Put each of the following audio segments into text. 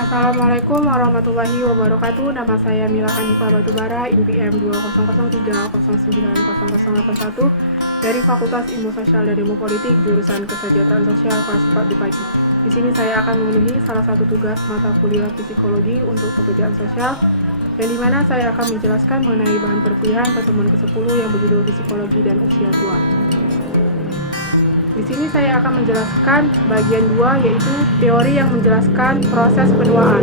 Assalamualaikum warahmatullahi wabarakatuh. Nama saya Mila Hanifah Batubara, INPM 2003090081 dari Fakultas Ilmu Sosial dan Ilmu Politik, jurusan Kesejahteraan Sosial kelas 4 Dipati. Di sini saya akan memenuhi salah satu tugas mata kuliah psikologi untuk pekerjaan sosial, dan di mana saya akan menjelaskan mengenai bahan perkuliahan pertemuan ke-10 yang berjudul Psikologi dan Usia Tua. Di sini saya akan menjelaskan bagian 2, yaitu teori yang menjelaskan proses penuaan.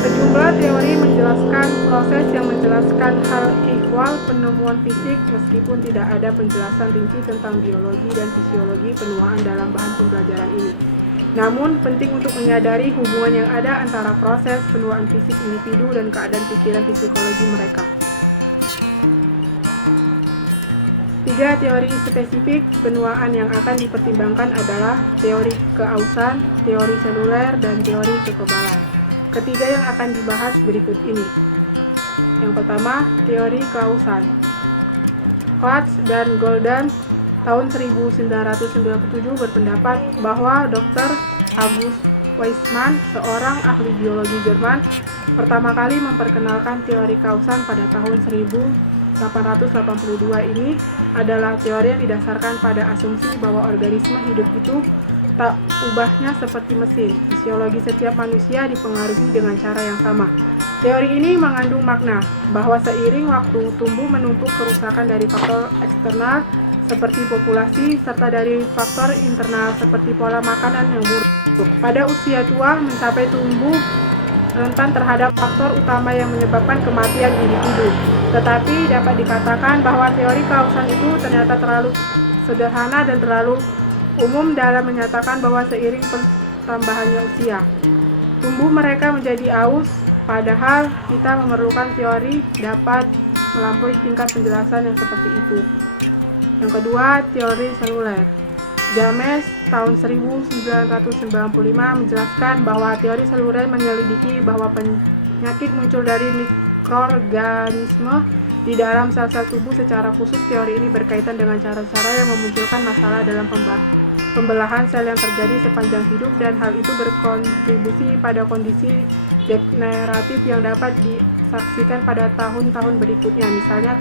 Sejumlah teori menjelaskan proses yang menjelaskan hal ihwal penemuan fisik, meskipun tidak ada penjelasan rinci tentang biologi dan fisiologi penuaan dalam bahan pembelajaran ini. Namun, penting untuk menyadari hubungan yang ada antara proses penuaan fisik individu dan keadaan pikiran psikologi mereka. 3 teori spesifik penuaan yang akan dipertimbangkan adalah teori keausan, teori seluler, dan teori kekebalan. Ketiga yang akan dibahas berikut ini. Yang pertama, teori keausan. Katz dan Golden tahun 1997 berpendapat bahwa Dr. August Weismann, seorang ahli biologi Jerman, pertama kali memperkenalkan teori keausan pada tahun 1882 ini adalah teori yang didasarkan pada asumsi bahwa organisme hidup itu tak ubahnya seperti mesin. Fisiologi setiap manusia dipengaruhi dengan cara yang sama. Teori ini mengandung makna bahwa seiring waktu tumbuh menumpuk kerusakan dari faktor eksternal seperti populasi serta dari faktor internal seperti pola makanan yang buruk. Pada usia tua mencapai tumbuh rentan terhadap faktor utama yang menyebabkan kematian individu. Tetapi dapat dikatakan bahwa teori keausan itu ternyata terlalu sederhana dan terlalu umum dalam menyatakan bahwa seiring pertambahannya usia, tumbuh mereka menjadi aus, padahal kita memerlukan teori dapat melampaui tingkat penjelasan yang seperti itu. Yang kedua, teori seluler. James tahun 1995 menjelaskan bahwa teori seluler menyelidiki bahwa penyakit muncul dari mikroorganisme di dalam sel-sel tubuh. Secara khusus, teori ini berkaitan dengan cara-cara yang memunculkan masalah dalam pembelahan sel yang terjadi sepanjang hidup, dan hal itu berkontribusi pada kondisi degeneratif yang dapat disaksikan pada tahun-tahun berikutnya. Misalnya,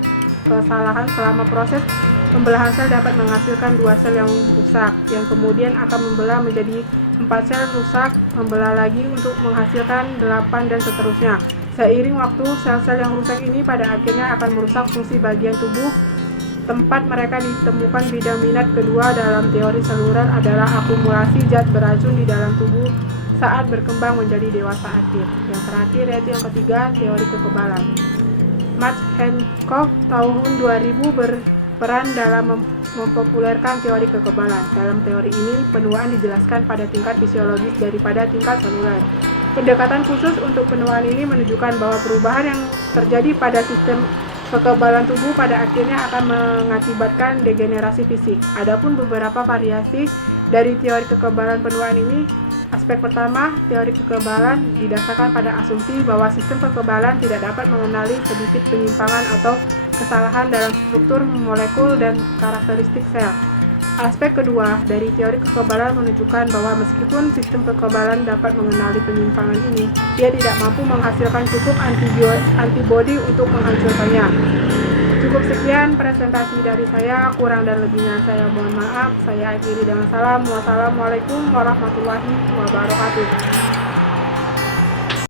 kesalahan selama proses pembelahan sel dapat menghasilkan 2 sel yang rusak, yang kemudian akan membelah menjadi 4 sel rusak, membelah lagi untuk menghasilkan 8, dan seterusnya. Seiring waktu, sel-sel yang rusak ini pada akhirnya akan merusak fungsi bagian tubuh. Tempat mereka ditemukan. Bidang minat kedua dalam teori seluler adalah akumulasi zat beracun di dalam tubuh saat berkembang menjadi dewasa akhir. Yang terakhir yaitu yang ketiga, teori kekebalan. Max Hancock tahun 2000 berperan dalam mempopulerkan teori kekebalan. Dalam teori ini, penuaan dijelaskan pada tingkat fisiologis daripada tingkat seluler. Pendekatan khusus untuk penuaan ini menunjukkan bahwa perubahan yang terjadi pada sistem kekebalan tubuh pada akhirnya akan mengakibatkan degenerasi fisik. Adapun beberapa variasi dari teori kekebalan penuaan ini. Aspek pertama, teori kekebalan didasarkan pada asumsi bahwa sistem kekebalan tidak dapat mengenali sedikit penyimpangan atau kesalahan dalam struktur molekul dan karakteristik sel. Aspek kedua dari teori kekebalan menunjukkan bahwa meskipun sistem kekebalan dapat mengenali penyimpangan ini, dia tidak mampu menghasilkan cukup antibodi untuk menghancurkannya. Cukup sekian presentasi dari saya, kurang dan lebihnya saya mohon maaf. Saya akhiri dengan salam. Wassalamualaikum warahmatullahi wabarakatuh.